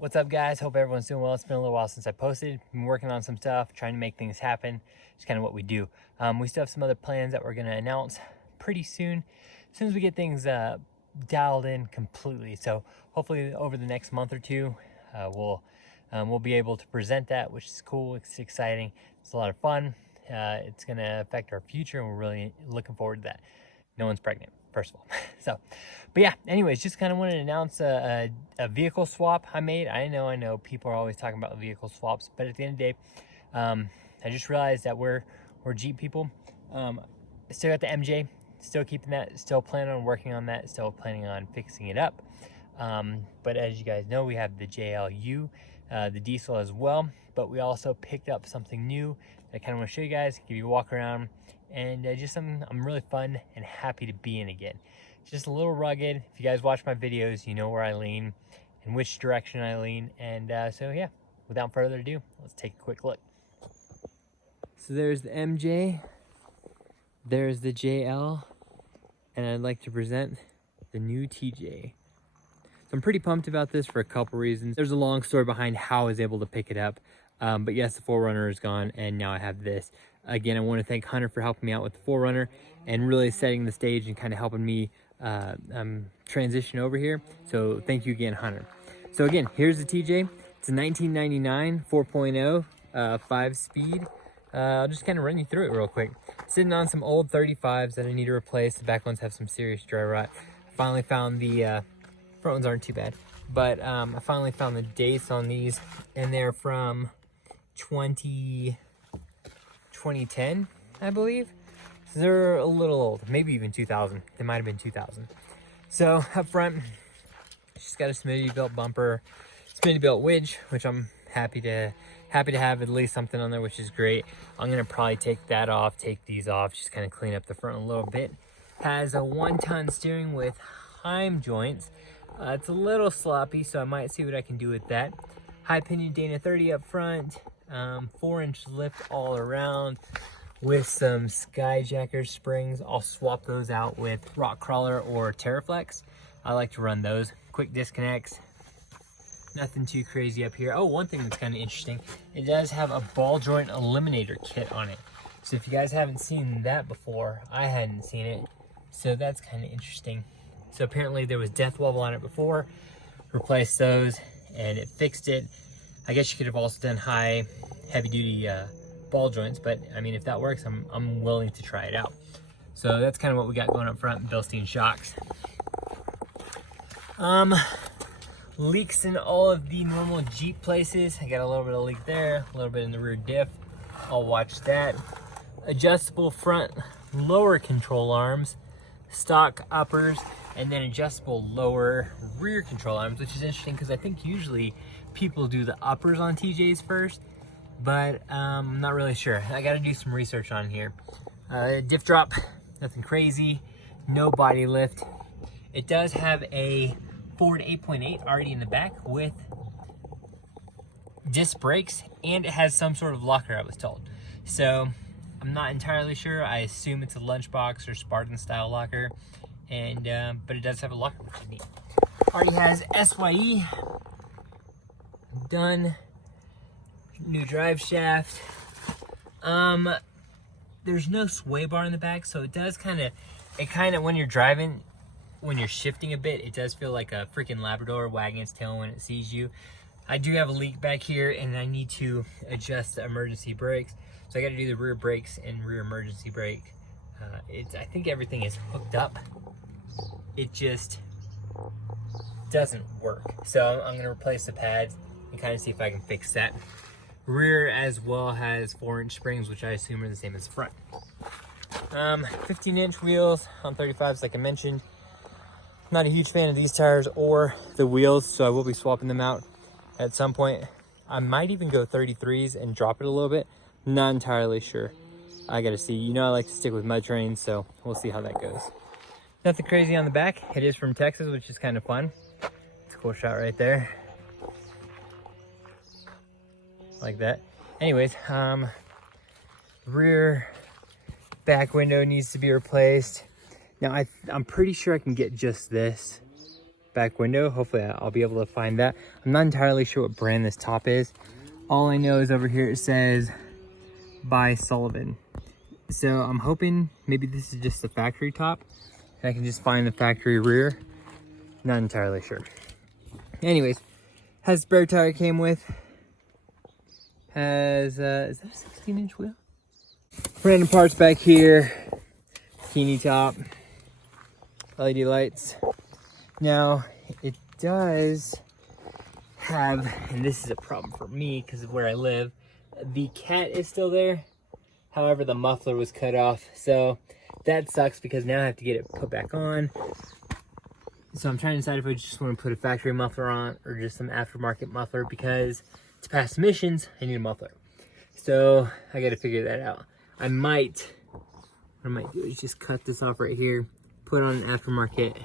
What's up, guys? Hope everyone's doing well. It's been a little while since I posted. Been working on some stuff, trying to make things happen. It's kind of what we do. We still have some other plans that we're going to announce pretty soon, as soon as we get things dialed in completely. So hopefully over the next month or two, we'll be able to present that, which is cool. It's exciting. It's a lot of fun. It's going to affect our future, and we're really looking forward to that. No one's pregnant, first of all. But yeah, anyways, just kind of wanted to announce a vehicle swap I made. I know people are always talking about vehicle swaps, but at the end of the day, I just realized that we're Jeep people. Still got the MJ, still keeping that, still planning on working on that, still planning on fixing it up. But as you guys know, we have the JLU, the Diesel as well, but we also picked up something new that I kind of want to show you guys, give you a walk around, and just something I'm really fun and happy to be in again. It's just a little rugged. If you guys watch my videos, you know where I lean and which direction I lean. And so yeah, without further ado, let's take a quick look. So there's the MJ, there's the JL, and I'd like to present the new TJ. So I'm pretty pumped about this for a couple reasons. There's a long story behind how I was able to pick it up. But yes, the 4Runner is gone, and now I have this. Again, I want to thank Hunter for helping me out with the 4Runner and really setting the stage and kind of helping me transition over here. So thank you again, Hunter. So again, here's the TJ. It's a 1999 4.0 5-speed. I'll just kind of run you through it real quick. Sitting on some old 35s that I need to replace. The back ones have some serious dry rot. Finally found the front ones aren't too bad, but I finally found the dates on these, and they're from 2010, I believe. So they're a little old, maybe even 2000. They might have been 2000. So up front, she's got a Smitty built bumper, Smitty built winch, which I'm happy to have at least something on there, which is great. I'm gonna probably take that off, take these off, just kind of clean up the front a little bit. Has a 1-ton steering with Heim joints. It's a little sloppy, so I might see what I can do with that. High pinion Dana 30 up front, 4-inch lift all around with some Skyjacker springs. I'll swap those out with Rock Crawler or Terraflex. I like to run those. Quick disconnects. Nothing too crazy up here. Oh, one thing that's kind of interesting, it does have a ball joint eliminator kit on it. So if you guys haven't seen that before, I hadn't seen it. So that's kind of interesting. So apparently there was death wobble on it before, replaced those, and it fixed it. I guess you could have also done heavy duty ball joints, but I mean, if that works, I'm willing to try it out. So that's kind of what we got going up front. Bilstein shocks. Leaks in all of the normal Jeep places. I got a little bit of leak there, a little bit in the rear diff. I'll watch that. Adjustable front lower control arms, stock uppers, and then adjustable lower rear control arms, which is interesting because I think usually people do the uppers on TJs first, but I'm not really sure. I got to do some research on here. Diff drop, nothing crazy, no body lift. It does have a Ford 8.8 already in the back with disc brakes, and it has some sort of locker, I was told. So I'm not entirely sure. I assume it's a lunchbox or Spartan style locker, and but it does have a locker, which is neat. Already has SYE done. New drive shaft. There's no sway bar in the back, so it does kind of when you're driving, when you're shifting a bit, it does feel like a freaking Labrador wagging its tail when it sees you. I do have a leak back here, and I need to adjust the emergency brakes. So I got to do the rear brakes and rear emergency brake. I think everything is hooked up. It just doesn't work. So I'm gonna replace the pads and kind of see if I can fix that. Rear as well has 4-inch springs, which I assume are the same as front. 15-inch wheels on 35s, like I mentioned. Not a huge fan of these tires or the wheels, so I will be swapping them out at some point. I might even go 33s and drop it a little bit. Not entirely sure. I gotta see. You know I like to stick with mud trains, so we'll see how that goes. Nothing crazy on the back. It is from Texas, which is kind of fun. It's a cool shot right there. Like that. Anyways, rear back window needs to be replaced. Now I'm pretty sure I can get just this back window. Hopefully I'll be able to find that. I'm not entirely sure what brand this top is. All I know is over here it says by Sullivan. So I'm hoping maybe this is just the factory top. I can just find the factory rear. Not entirely sure. Anyways, has spare tire came with. Has, is that a 16-inch wheel? Random parts back here. Bikini top. LED lights. Now, it does have, and this is a problem for me because of where I live, the cat is still there. However, the muffler was cut off. So that sucks because now I have to get it put back on. So I'm trying to decide if I just want to put a factory muffler on or just some aftermarket muffler, because to pass emissions, I need a muffler. So I got to figure that out. What I might do is just cut this off right here, put on an aftermarket,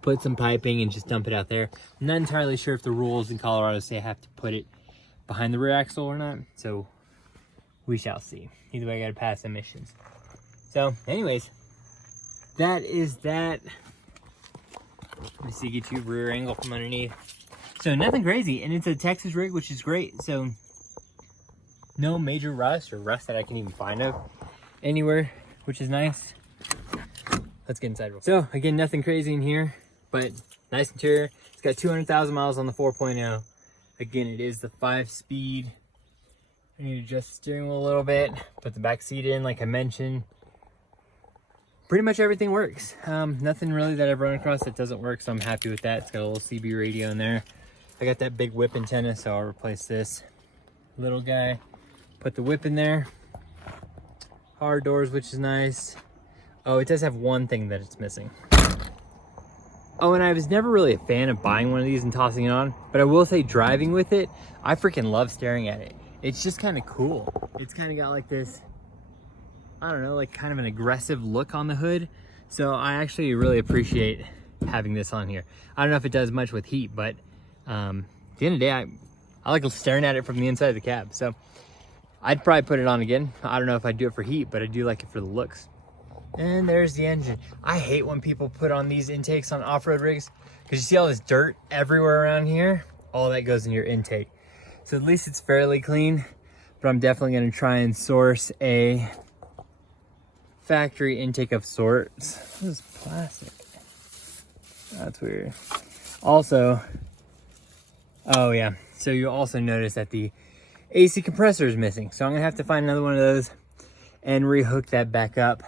put some piping and just dump it out there. I'm not entirely sure if the rules in Colorado say I have to put it behind the rear axle or not. So we shall see. Either way, I got to pass emissions. So anyways, that is that. Let me see, get you rear angle from underneath. So nothing crazy, and it's a Texas rig, which is great. So no major rust or rust that I can even find of anywhere, which is nice. Let's get inside. So again, nothing crazy in here, but nice interior. It's got 200,000 miles on the 4.0. Again, it is the 5-speed. I need to adjust the steering wheel a little bit, put the back seat in like I mentioned. Pretty much everything works. Nothing really that I've run across that doesn't work, so I'm happy with that. It's got a little CB radio in there. I got that big whip antenna, so I'll replace this little guy. Put the whip in there. Hard doors, which is nice. Oh, it does have one thing that it's missing. Oh, and I was never really a fan of buying one of these and tossing it on, but I will say driving with it, I freaking love staring at it. It's just kind of cool. It's kind of got like this, I don't know, like kind of an aggressive look on the hood. So I actually really appreciate having this on here. I don't know if it does much with heat, but at the end of the day, I like staring at it from the inside of the cab. So I'd probably put it on again. I don't know if I'd do it for heat, but I do like it for the looks. And there's the engine. I hate when people put on these intakes on off-road rigs, because you see all this dirt everywhere around here. All that goes in your intake. So at least it's fairly clean, but I'm definitely going to try and source a factory intake of sorts. This is plastic. That's weird. Also, oh yeah, so you'll also notice that the AC compressor is missing. So I'm gonna have to find another one of those and rehook that back up.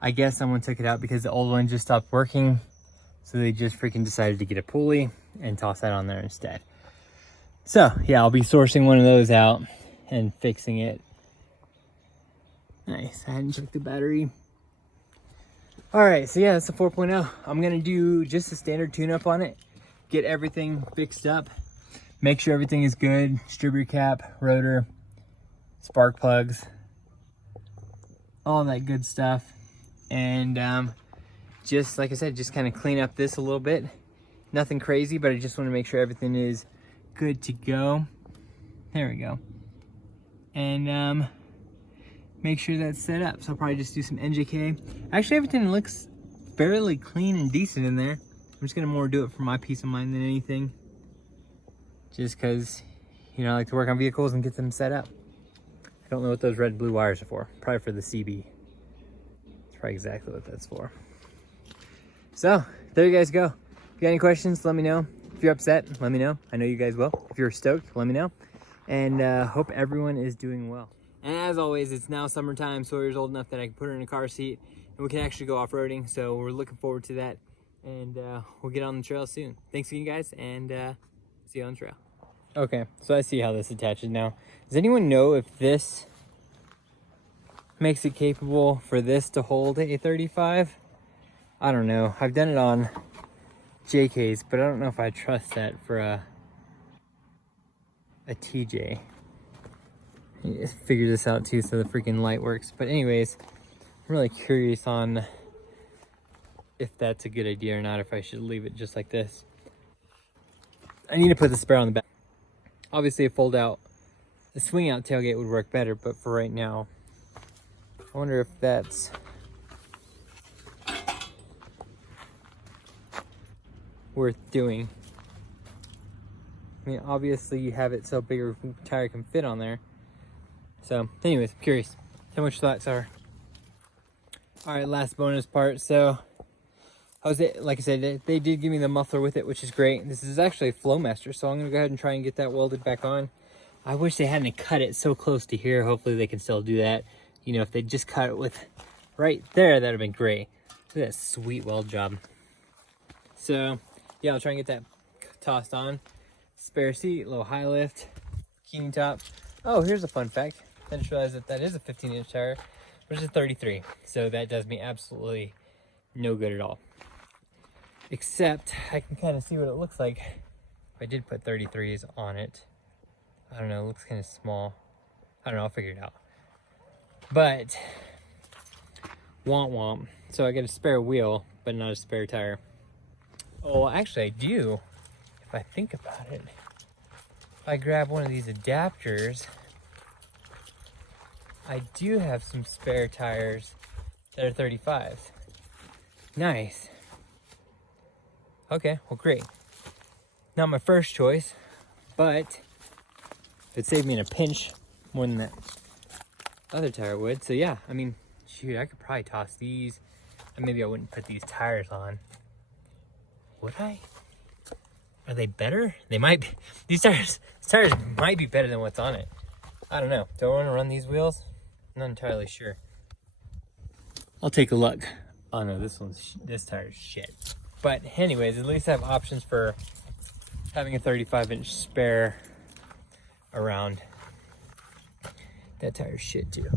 I guess someone took it out because the old one just stopped working. So they just freaking decided to get a pulley and toss that on there instead. So yeah, I'll be sourcing one of those out and fixing it. Nice, I hadn't checked the battery. All right, so yeah, that's the 4.0. I'm gonna do just a standard tune-up on it, get everything fixed up, make sure everything is good, distributor cap, rotor, spark plugs, all that good stuff. And just like I said, just kind of clean up this a little bit. Nothing crazy, but I just want to make sure everything is good to go. There we go. And make sure that's set up. So I'll probably just do some NJK. Actually, everything looks fairly clean and decent in there. I'm just gonna more do it for my peace of mind than anything. Just cause, you know, I like to work on vehicles and get them set up. I don't know what those red blue wires are for. Probably for the CB. That's probably exactly what that's for. So there you guys go. If you got any questions, let me know. If you're upset, let me know. I know you guys will. If you're stoked, let me know. And hope everyone is doing well. And as always, it's now summertime. Sawyer's old enough that I can put her in a car seat and we can actually go off-roading. So we're looking forward to that. And we'll get on the trail soon. Thanks again, guys, and see you on the trail. Okay, so I see how this attaches now. Does anyone know if this makes it capable for this to hold a 35? I don't know. I've done it on JKs, but I don't know if I trust that for a TJ. Figure this out too so the freaking light works. But anyways, I'm really curious on if that's a good idea or not, if I should leave it just like this. I need to put the spare on the back. Obviously a fold out, the swing out tailgate would work better, but for right now, I wonder if that's worth doing. I mean, obviously you have it so bigger tire can fit on there. So anyways, I'm curious how much thoughts are. All right, last bonus part. So like I said, they did give me the muffler with it, which is great. This is actually a Flowmaster, so I'm gonna go ahead and try and get that welded back on. I wish they hadn't cut it so close to here. Hopefully they can still do that. You know, if they just cut it with right there, that'd have been great. Look at that sweet weld job. So yeah, I'll try and get that tossed on. Spare seat, little high lift, keying top. Oh, here's a fun fact. I just realized that is a 15-inch tire, but it's a 33. So that does me absolutely no good at all. Except I can kind of see what it looks like if I did put 33s on it. I don't know, it looks kind of small. I don't know, I'll figure it out. But, womp womp. So I got a spare wheel, but not a spare tire. Oh, actually I do, if I think about it. If I grab one of these adapters, I do have some spare tires that are 35s. Nice. Okay, well great. Not my first choice, but it saved me in a pinch more than that other tire would. So yeah, I mean, shoot, I could probably toss these, and maybe I wouldn't put these tires on. Would I? Are they better? They might be. These tires might be better than what's on it. I don't know. Do I want to run these wheels? I'm not entirely sure. I'll take a look. Oh no, this tire's shit. But anyways, at least I have options for having a 35-inch spare around. That tire's shit too.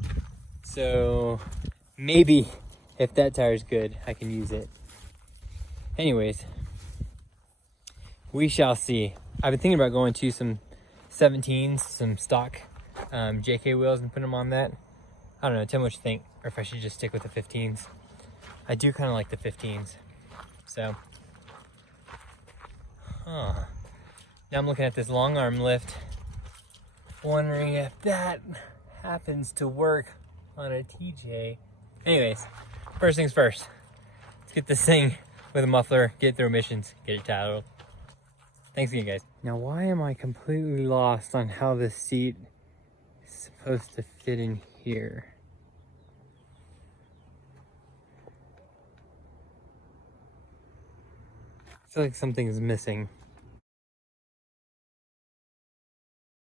So maybe if that tire's good, I can use it. Anyways, we shall see. I've been thinking about going to some 17s, some stock JK wheels and putting them on that. I don't know, tell me what you think, or if I should just stick with the 15s. I do kind of like the 15s. So, now I'm looking at this long arm lift, wondering if that happens to work on a TJ. Anyways, first things first, let's get this thing with a muffler, get it through emissions, get it titled. Thanks again, guys. Now, why am I completely lost on how this seat is supposed to fit in here? I feel like something's missing.